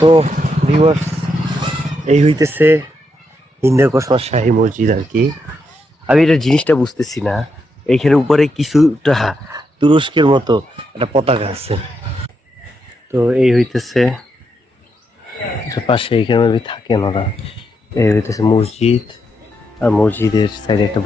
তো ভিউয়ার্স, এই হইতেছে হিন্দু কসমাস শাহী মসজিদ আর কি। আমি এটা জিনিসটা বুঝতেছি না, এইখানে উপরে কিছুটা তুরস্কের মতো একটা পতাকা আছে। তো এই হইতেছে পাশে, এখানে থাকে ওরা। এই হইতেছে মসজিদ, আর মসজিদের সাইডে একটা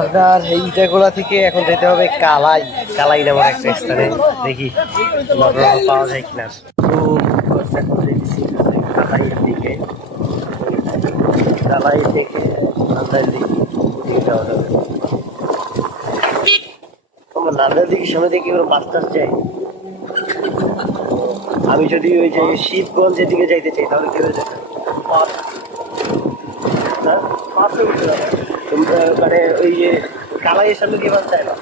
আপনার এই ইটাগুলা থেকে এখন যেতে হবে কালাই। কালাই নামক একটা স্থানে, দেখি পাওয়া যায় কিনা। তো এখন দেখছি কালাইয়ের দিকে, কালাই থেকে নান্দাইল দিকে যাওয়া যাবে। আমরা নান্দাইল দিকে সামনে দেখি কোনো বাস টাস যায়। আমি যদি ওই যে শীতগঞ্জের দিকে যাইতে চাই তাহলে কি হয়ে যাবে? মানে ওই যে কালাইয়ের সামনে দিয়ে বাস যায় না,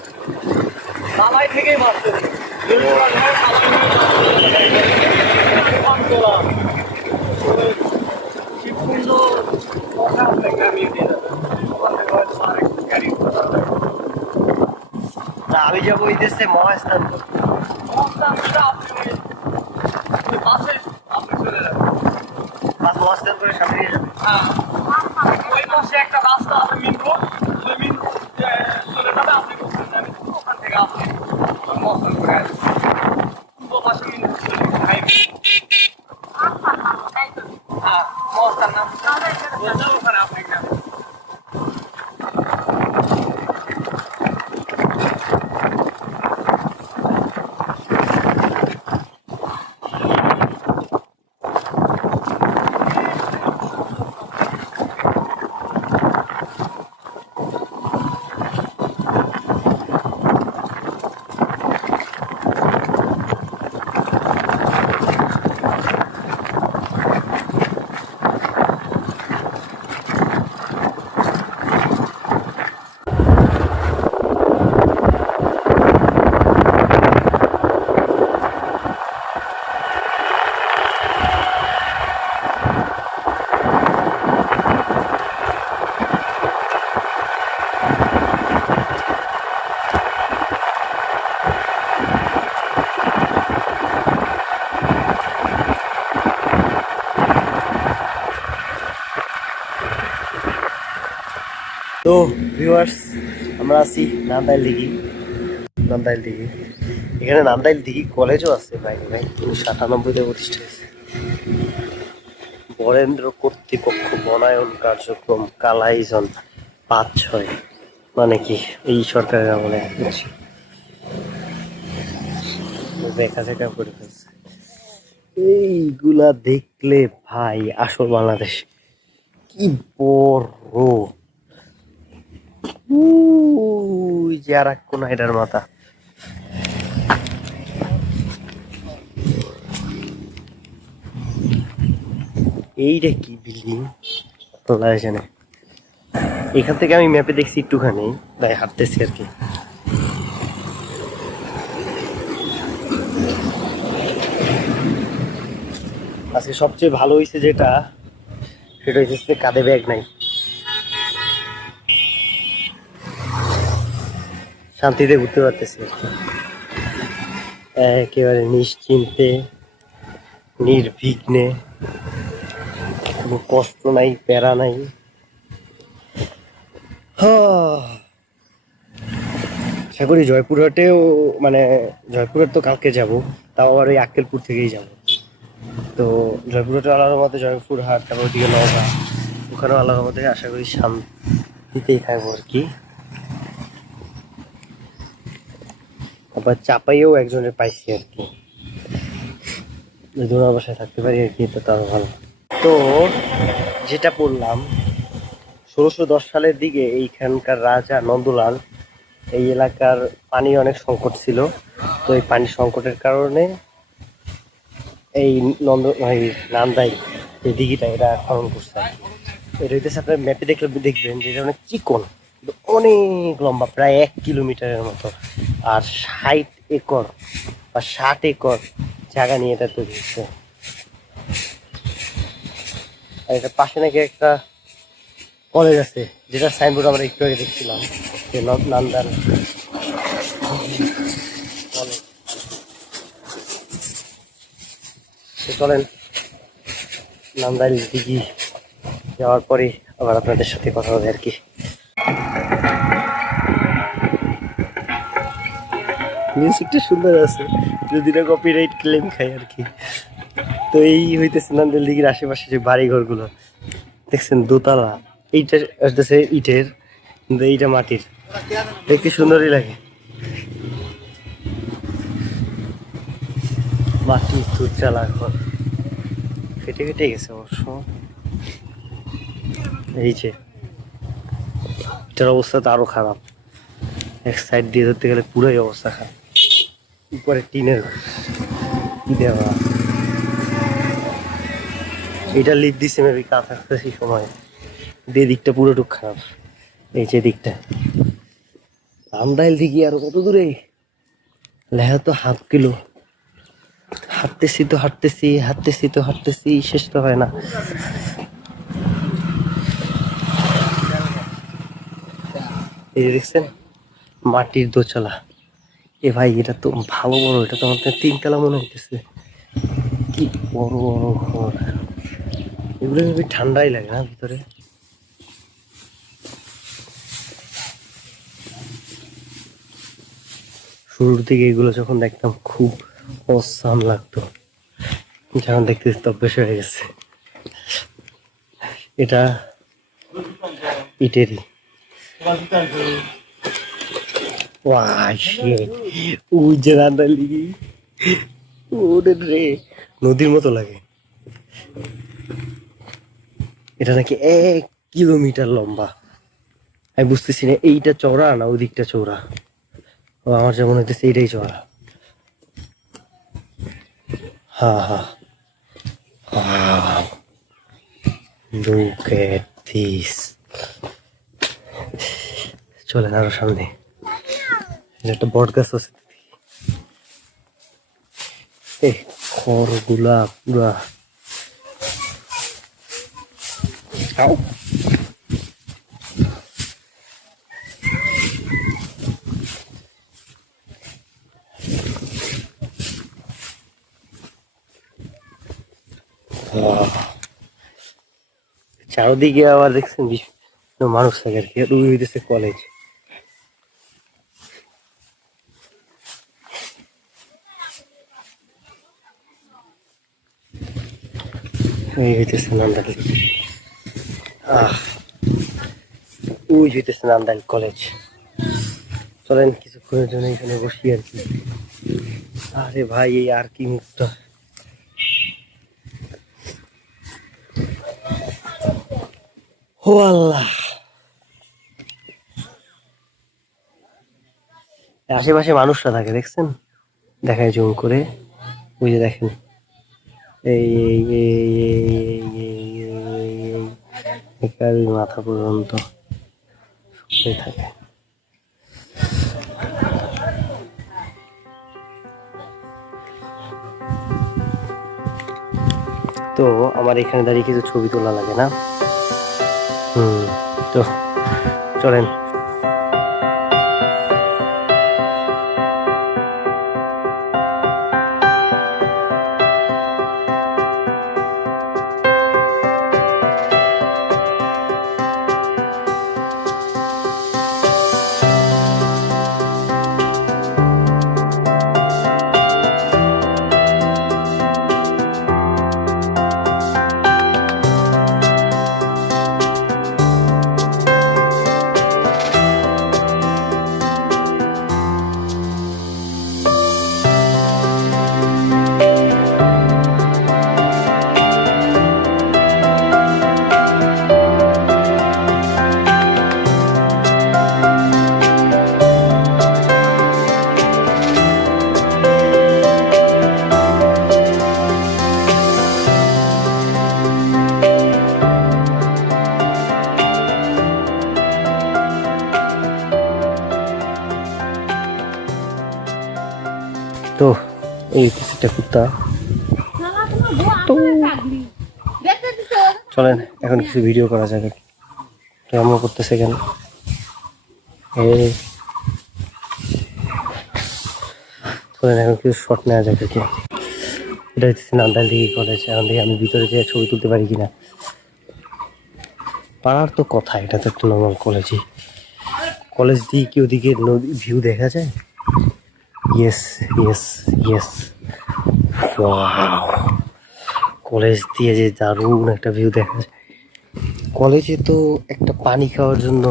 কালাই থেকেই বাস চলে। আমি যাবো ওই দেশে মহাস্থান। মহাস্থান করে সামনে নিয়ে যাবে। ওই পাশে একটা রাস্তা আছে মিনকো, ওই মিনকো চলে যাবে। আপনি ওখান থেকে আপনি মহাস্থান করে আসবেন। পূর্ব পাশে মিনকো চলে হ্যাঁ মহাস্থান নাম ওখানে আপনি যাবেন। তো ভিউয়ার্স, আমরা আছি নান্দাইল দিঘি। নান্দাইল দিঘি, এখানে নান্দাইল দিঘি কলেজও আছে ভাই। 1998-তে প্রতিষ্ঠা হয়েছে। বরেন্দ্র কর্তৃপক্ষ বনায়ন কার্যক্রম কালাইজন 5-6, মানে কি এই সরকারের আমলে দেখা দেখা করে ফেলছে। এইগুলা দেখলে ভাই আসল বাংলাদেশ কি বড়। যে আর এক কোন এটার মাথা। এইটা কি বিল্ডিং আল্লাহ জানে। এখান থেকে আমি ম্যাপে দেখছি একটুখানি, তাই হাঁটতেছি আর কি। আজকে সবচেয়ে ভালো হয়েছে যেটা, সেটা হচ্ছে কাঁধে ব্যাগ নাই, শান্তিতে ঘুরতে পারতেছি একেবারে নিশ্চিন্তে নির্বিঘ্নে। কোনো কষ্ট নাই, প্যারা নাই। আশা করি জয়পুরহাটেও, মানে জয়পুরহাট তো কালকে যাব, তাও আবার ওই আক্কেলপুর থেকেই যাব। তো জয়পুরহাটে আল্লাহর মতে জয়পুরহাট, তারপর ওদিকে নওগাঁ, ওখানেও আল্লাহর মতে আশা করি শান্তিতেই থাকবো আর কি। আবার চাপাইয়েও একজনের পাইছি আর কি, দূর বাসায় থাকতে পারি আর কি, তো তাও ভালো। তো যেটা বললাম, 1610 সালের দিকে এইখানকার রাজা নন্দলাল এই এলাকার পানি অনেক সংকট ছিল, তো এই পানির সংকটের কারণে এই এই নান্দাই এই দিঘিটা এটা খনন করছে আর কি। এটা হইতেছে আপনার ম্যাপে দেখলে দেখবেন যে এটা অনেক চিকন, কিন্তু অনেক লম্বা, প্রায় 1 কিলোমিটারের মতো। আর 60 একর বা 60 একর জায়গা নিয়ে এটা তৈরি হচ্ছে। আর এটা পাশে নাকি একটা কলেজ আছে, যেটা সাইনবোর্ড আমরা একটু আগে দেখছিলাম, যে নান্দার কলেজ। তো চলেন নান্দাইল দিঘি যাওয়ার পরে আবার আপনাদের সাথে কথা হবে আর কি। মিউজিকটা সুন্দর আছে, যদি না কপিরাইট ক্লেম খাই আর কি। তো এই হইতেছে নান্দাইল দিঘির আশেপাশে যে বাড়ি ঘরগুলো দেখছেন, দোতলা। এইটা আসতেছে ইটের, কিন্তু এইটা মাটির, দেখতে সুন্দরই লাগে। মাটির দোতলা ঘর ফেটে ফেটে গেছে অবশ্য। এই যে এটার অবস্থা তো আরো খারাপ, এক সাইড দিয়ে ধরতে গেলে পুরোই অবস্থা খারাপ। উপরে টিনের কি দেওয়া, এটা লিপ দিছে মেবি কাজ আসতেছি সময়, দিয়ে দিকটা পুরোটুক খারাপ। এই যে দিকটা নান্দাইল দিঘি আরো কত দূরে, লেহা তো 1/2 কিলো। হাঁটতেছি তো হাঁটতেছি, হাঁটতেছি তো হাঁটতেছি, শেষ তো হয় না। এই যে দেখছেন মাটির দোতলা, এ ভাই এটা তো ভালো বড়, এটা তো আমাদের 3 তলা মনে হইতেছে। কি বড় বড় ঘর, এগুলো ভেবে ঠান্ডাই লাগে না ভিতরে। শুরুর দিকে এগুলো যখন দেখতাম খুব অসাম লাগতো, যখন দেখতে অভ্যেস হয়ে গেছে। এটা ইটেরই। ওই যে রান্দালি ওদের রে, নদীর মতো লাগে। এটা নাকি 1 কিলোমিটার লম্বা। আমি বুঝতেছি না এইটা চওড়া না ওই দিকটা চওড়া। ও আমার যেমন হইতেছে এইটাই চওড়া। হ্যাঁ হ্যাঁ, look at this. চলেন আরো সামনে, একটা বট গাছ আছে। এই খড়গুলা পুরা আও। চারদিকে আবার দেখছেন বিভিন্ন মানুষ থাকে আর কি। ওই হইতেছে কলেজ। এই হইতেছে নান্দাইল, ওই হইতেছে নান্দাইল কলেজ। চলেন কিছুক্ষণের জন্য এখানে বসি আর কি। আরে ভাই এই আর কি মুখটা, ও আল্লাহ। আশেপাশে মানুষরা থাকে দেখছেন, দেখায় জুম করে, ওই যে দেখেন এই এই এই এই এই এই একেবারে মাথা পর্যন্ত থাকে। তো আমার এখানে দাঁড়িয়ে কিছু ছবি তোলা লাগে না। তো চলেন। তো এই একটা কুত্তা। তো চলেন এখন কিছু ভিডিও করা যাবে। কেমন করতেছে কেন চলেন এখন কিছু শট নেওয়া যাবে কি। এটা হচ্ছে নান্দাইল ডিগ্রি কলেজ। এখন থেকে আমি ভিতরে যেয়ে ছবি তুলতে পারি কিনা। পাড়ার তো কথা, এটা তো একটা নর্মাল কলেজই। কলেজ দিয়ে কি ওদিকে নদী ভিউ দেখা যায়? Yes yes yes. কলেজ দিয়ে যে দারুণ একটা ভিউ দেখা যায়। কলেজে তো একটা পানি খাওয়ার জন্য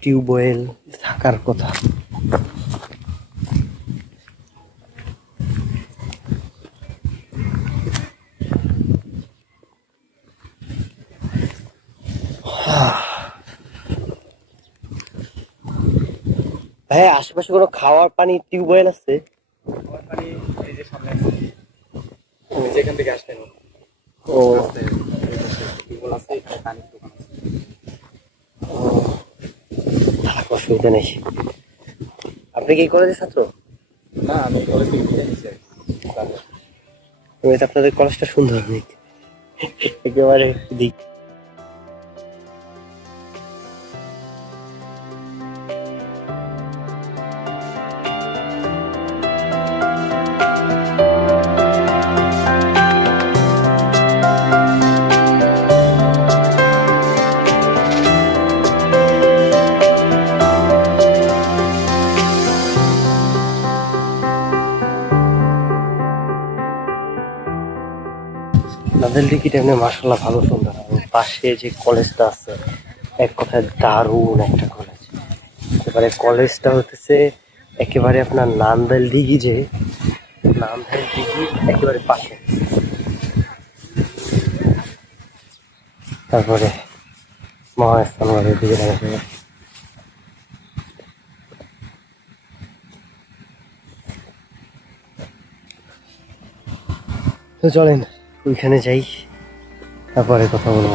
টিউবওয়েল থাকার কথা। ভাই আশেপাশে কোনো খাওয়ার পানি টিউবওয়েল আছে? যেখান থেকে আসবেন ও থাক, অসুবিধা নেই। আপনি কি কলেজের ছাত্র? না, আমি কলেজ থেকে বিদায় নিচ্ছি। আপনাদের কলেজটা সুন্দর দিক, একেবারে দিক। নান্দাইল ডিগ্রিটা এমনি মার্শাল্লাহ ভালো সুন্দর। আর পাশে যে কলেজটা আছে এক কথায় দারুণ একটা কলেজ। এবারে কলেজটা হতেছে একেবারে আপনার নান্দাইল দিঘি, যে নান্দাইল দিঘি একেবারে পাশে। তারপরে মহাস্থানগরের দিকে দেখা। তো চলেন ওইখানে যাই, তারপরে কথা বলবো।